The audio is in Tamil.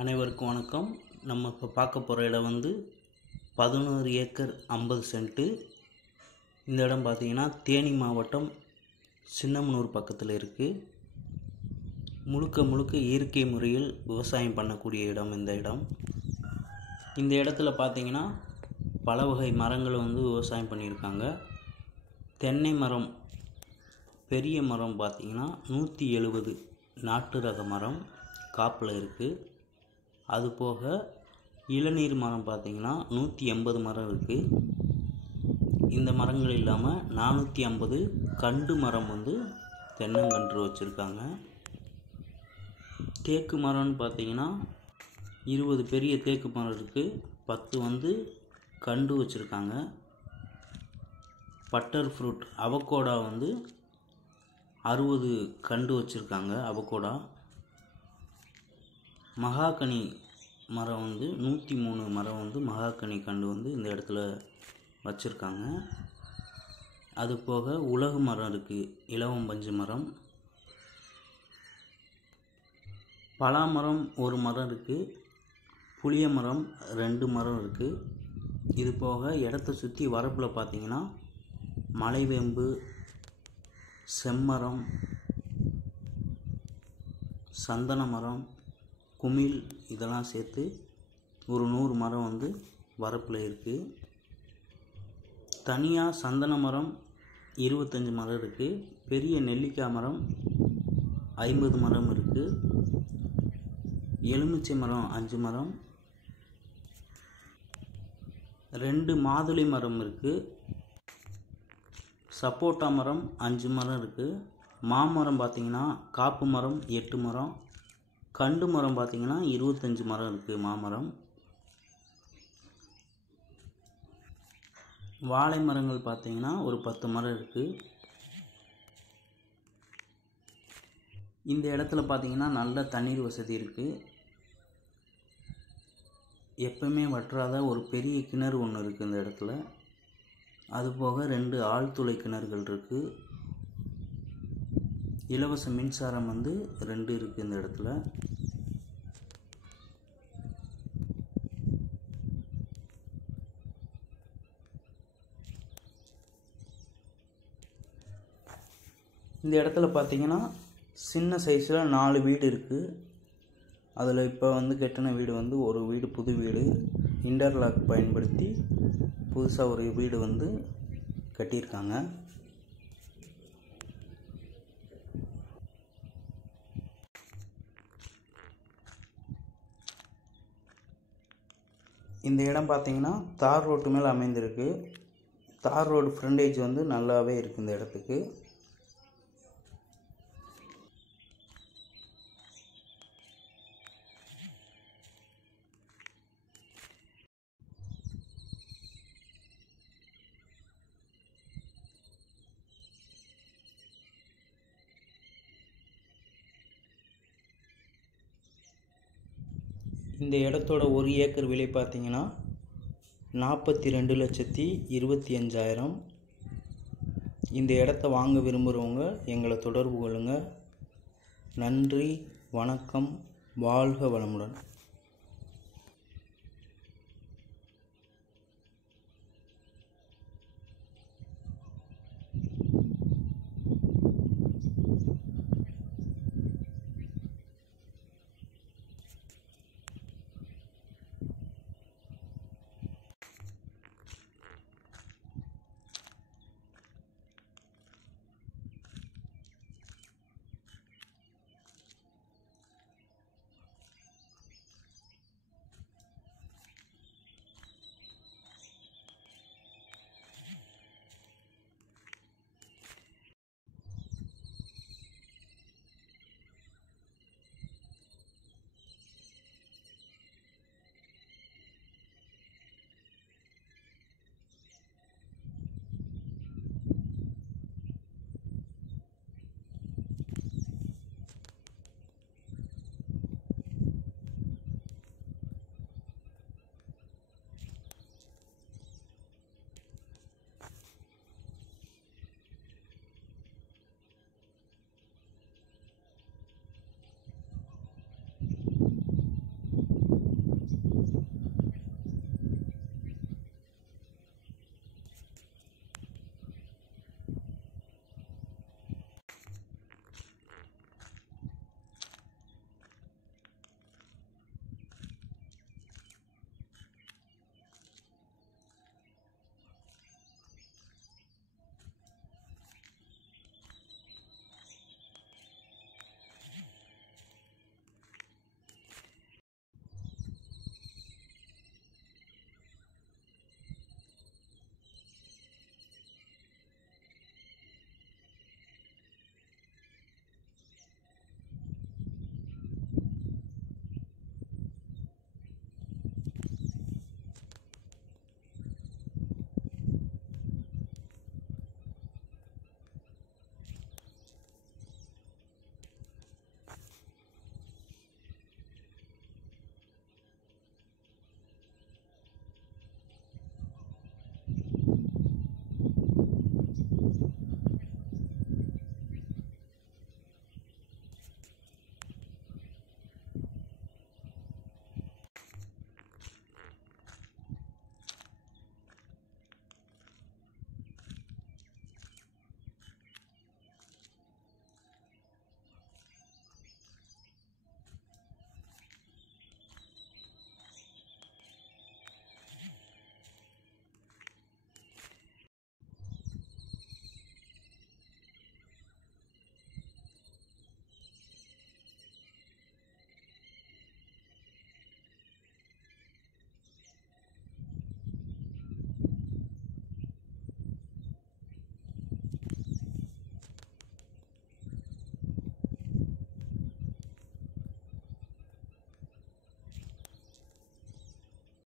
அனைவருக்கும் வணக்கம். நம்ம இப்போ பார்க்க போகிற இடம் வந்து 11 ஏக்கர் 50 சென்ட்டு. இந்த இடம் பார்த்திங்கன்னா தேனி மாவட்டம் சின்னமனூர் பக்கத்தில் இருக்குது. முழுக்க இயற்கை முறையில் விவசாயம் பண்ணக்கூடிய இடம் இந்த இடம். இந்த இடத்துல பார்த்திங்கன்னா பல வகை மரங்கள் வந்து விவசாயம் பண்ணியிருக்காங்க. தென்னை மரம், பெரிய மரம் பார்த்திங்கன்னா 170 நாட்டு ரக மரம் காப்பில் இருக்குது. அதுபோக இளநீர் மரம் பார்த்திங்கன்னா 180 மரம் இருக்குது. இந்த மரங்கள் இல்லாமல் 450 கண்டு மரம் வந்து தென்னங்கன்று வச்சுருக்காங்க. தேக்கு மரம்னு பார்த்திங்கன்னா 20 பெரிய தேக்கு மரம் இருக்குது. 10 வந்து கண்டு வச்சுருக்காங்க. பட்டர் ஃப்ரூட் அவகோடா வந்து 60 கண்டு வச்சுருக்காங்க. அவகோடா மகாகனி மரம் வந்து 103 மரம் வந்து மகாகனி கண்டு வந்து இந்த இடத்துல வச்சுருக்காங்க. அது போக உலகு மரம் இருக்குது, இலவம்பஞ்சு மரம். பலாமரம் 1 மரம் இருக்குது. புளிய மரம் 2 மரம் இருக்குது. இது போக இடத்த சுற்றி வரப்பில் பார்த்திங்கன்னா மலைவேம்பு, செம்மரம், சந்தன மரம், குமிழ் இதெல்லாம் சேர்த்து ஒரு 100 மரம் வந்து வரப்பில் இருக்குது. தனியாக சந்தன மரம் 25 மரம் இருக்குது. பெரிய நெல்லிக்காய் மரம் 50 மரம் இருக்குது. எலுமிச்சை மரம் 5 மரம், 2 மாதுளை மரம் இருக்குது. சப்போட்டா மரம் 5 மரம் இருக்குது. மாமரம் பார்த்திங்கன்னா காப்பு மரம் 8 மரம், கண்டு மரம் பார்த்திங்கன்னா 25 மரம் இருக்குது. மாமரம், வாழை மரங்கள் பார்த்திங்கன்னா ஒரு 10 மரம் இருக்குது. இந்த இடத்துல பார்த்திங்கன்னா நல்ல தண்ணீர் வசதி இருக்குது. எப்பவுமே வற்றாத ஒரு பெரிய கிணறு ஒன்று இருக்குது இந்த இடத்துல. அதுபோக 2 ஆழ்துளை கிணறுகள் இருக்குது. இலவச மின்சாரம் வந்து 2 இருக்குது இந்த இடத்துல. இந்த இடத்துல பார்த்திங்கன்னா சின்ன சைஸில் 4 வீடு இருக்குது. அதில் இப்போ வந்து கட்டின வீடு வந்து ஒரு வீடு புது வீடு இன்டர்லாக் பயன்படுத்தி புதுசாக ஒரு வீடு வந்து கட்டியிருக்காங்க. இந்த இடம் பார்த்திங்கன்னா தார் ரோட்டு மேலே அமைந்திருக்கு. தார் ரோடு ஃப்ரண்டேஜ் வந்து நல்லாவே இருக்குது இந்த இடத்துக்கு. இந்த இடத்தோட 1 ஏக்கர் விலை பார்த்திங்கன்னா 42,25,000. இந்த இடத்த வாங்க விரும்புகிறவங்க எங்களை தொடர்பு கொள்ளுங்கள். நன்றி, வணக்கம், வாழ்க வளமுடன்.